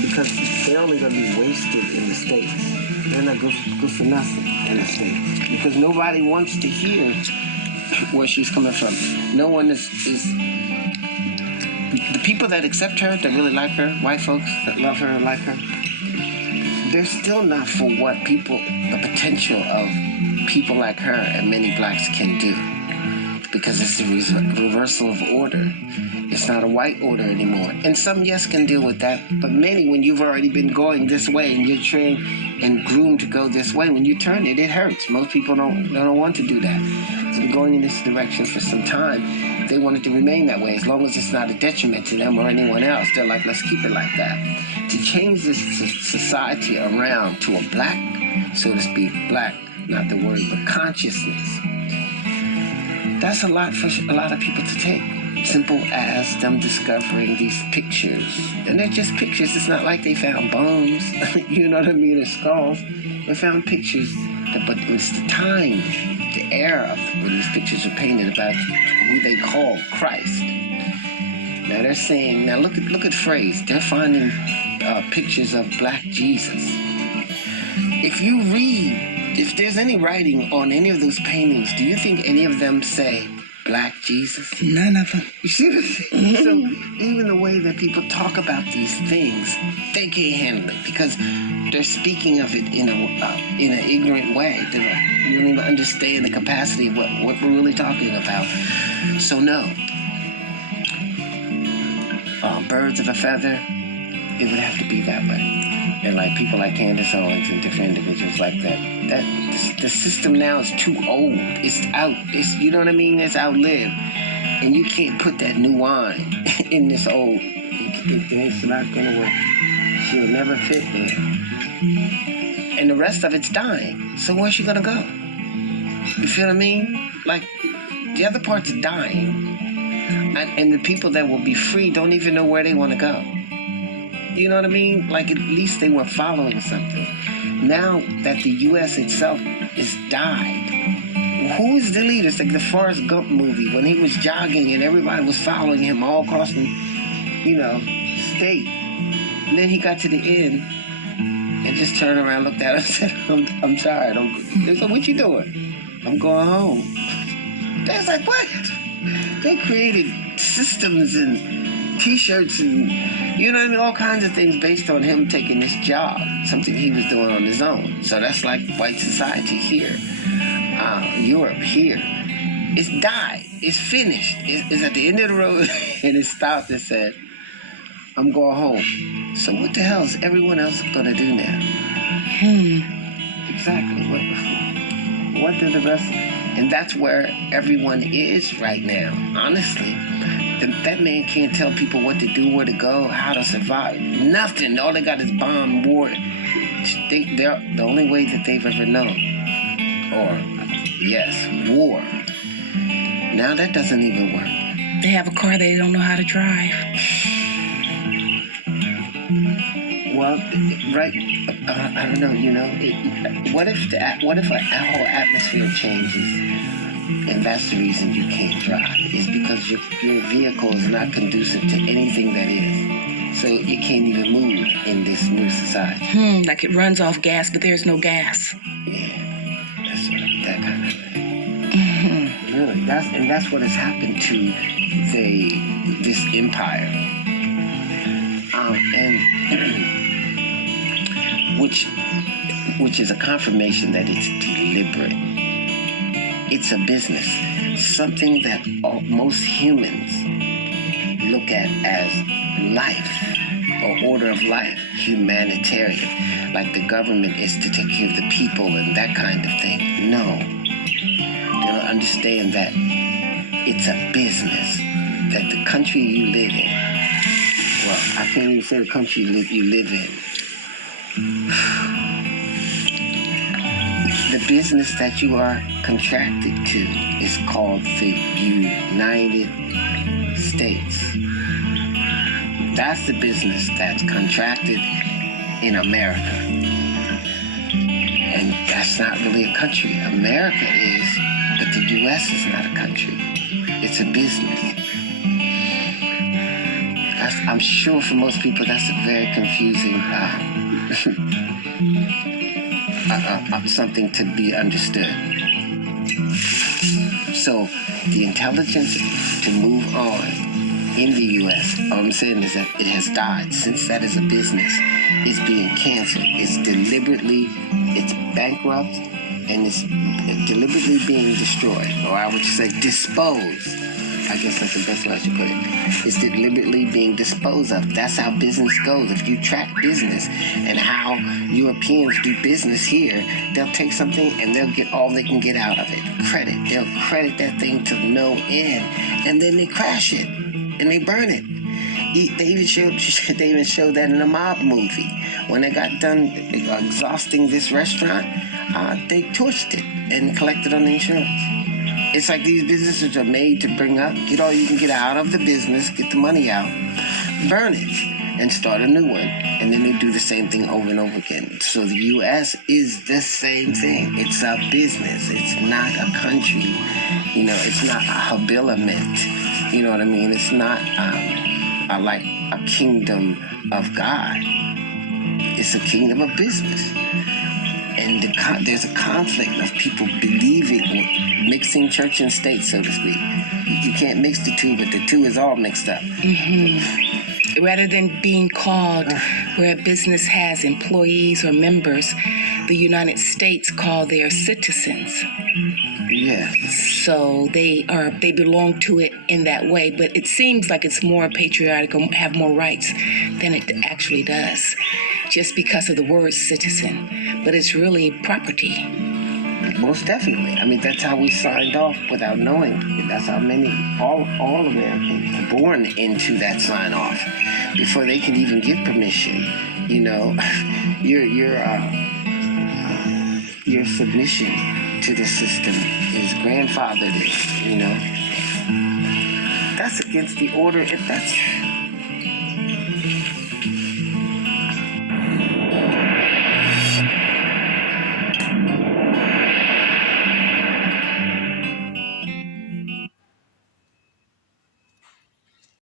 because they're only going to be wasted in the States. They're not good for nothing in the States. Because nobody wants to hear where she's coming from. No one is the people that accept her, that really like her, white folks that love her and like her, they're still not for what the potential of people like her and many blacks can do. Because it's the reversal of order. It's not a white order anymore. And some, yes, can deal with that. But many, when you've already been going this way and you're trained and groomed to go this way, when you turn it, it hurts. Most people don't want to do that. It's been going in this direction for some time. They want it to remain that way. As long as it's not a detriment to them or anyone else, they're like, let's keep it like that. To change this society around to a black, so to speak, black, not the word, but consciousness, that's a lot for a lot of people to take. Simple as them discovering these pictures. And they're just pictures. It's not like they found bones, you know what I mean, or skulls. They found pictures, but it was the time, the era of when these pictures were painted about who they call Christ. Now they're saying, now look at the phrase. They're finding pictures of black Jesus. If you read, if there's any writing on any of those paintings, do you think any of them say black Jesus? None of them. You see what I'm saying? So even the way that people talk about these things, they can't handle it because they're speaking of it in an ignorant way. You don't even understand the capacity of what we're really talking about. So no. Birds of a feather, it would have to be that way. And like people like Candace Owens and different individuals like that, the system now is too old. It's out. It's, you know what I mean? It's outlived. And you can't put that new wine in this old. It's not going to work. She'll never fit there. And the rest of it's dying. So where's she going to go? You feel what I mean? Like, the other part's dying. And the people that will be free don't even know where they want to go. You know what I mean? Like, at least they were following something. Now that the U.S. itself is died, who is the leader? It's like the Forrest Gump movie when he was jogging and everybody was following him all across the, state. And then he got to the end and just turned around, looked at us and said, I'm tired. They said, what you doing? I'm going home. They was like, what? They created systems and T-shirts and, you know what I mean, all kinds of things based on him taking this job, something he was doing on his own. So that's like white society here, Europe here. It's died. It's finished. It's at the end of the road, and it stopped and said, I'm going home. So what the hell is everyone else going to do now? Exactly. What did the rest... And that's where everyone is right now, honestly. That man can't tell people what to do, where to go, how to survive. Nothing. All they got is bomb, war. They're the only way that they've ever known. Or, yes, war. Now that doesn't even work. They have a car they don't know how to drive. Well, right, I don't know, what if our whole atmosphere changes and that's the reason you can't drive? Is because your vehicle is not conducive to anything that is. So you can't even move in this new society. Like it runs off gas, but there's no gas. Yeah, that kind of thing. Really, that's what has happened to this empire. Which is a confirmation that it's deliberate. It's a business, something that most humans look at as life or order of life, humanitarian, like the government is to take care of the people and that kind of thing. No, they don't understand that it's a business, that the country you live in, well, I can't even say the country you live in. The business that you are contracted to is called the United States. That's the business that's contracted in America. And that's not really a country. America is, but the U.S. is not a country. It's a business. I'm sure for most people that's a very confusing something to be understood. So the intelligence to move on in the U.S., all I'm saying is that it has died. Since that is a business, it's being canceled. It's bankrupt, and it's deliberately being destroyed, or I would say disposed. I guess that's the best way I should put it. It's deliberately being disposed of. That's how business goes. If you track business and how Europeans do business here, they'll take something and they'll get all they can get out of it. Credit. They'll credit that thing to no end, and then they crash it and they burn it. They even showed that in a mob movie. When they got done exhausting this restaurant, they torched it and collected on the insurance. It's like these businesses are made to bring up, get all you can get out of the business, get the money out, burn it, and start a new one. And then they do the same thing over and over again. So the U.S. is the same thing. It's a business. It's not a country. You know, it's not a habiliment. You know what I mean? It's not like a kingdom of God. It's a kingdom of business. And there's a conflict of people believing, mixing church and state, so to speak. You can't mix the two, but the two is all mixed up. Mm-hmm. Rather than being called where a business has employees or members, the United States call their citizens. Yeah. So they belong to it in that way, but it seems like it's more patriotic or have more rights than it actually does, just because of the word citizen. But it's really property. Most definitely. I mean, that's how we signed off without knowing. That's how all Americans are born into that sign off before they can even give permission. You know, your submission to the system is grandfathered in, you know. That's against the order. That's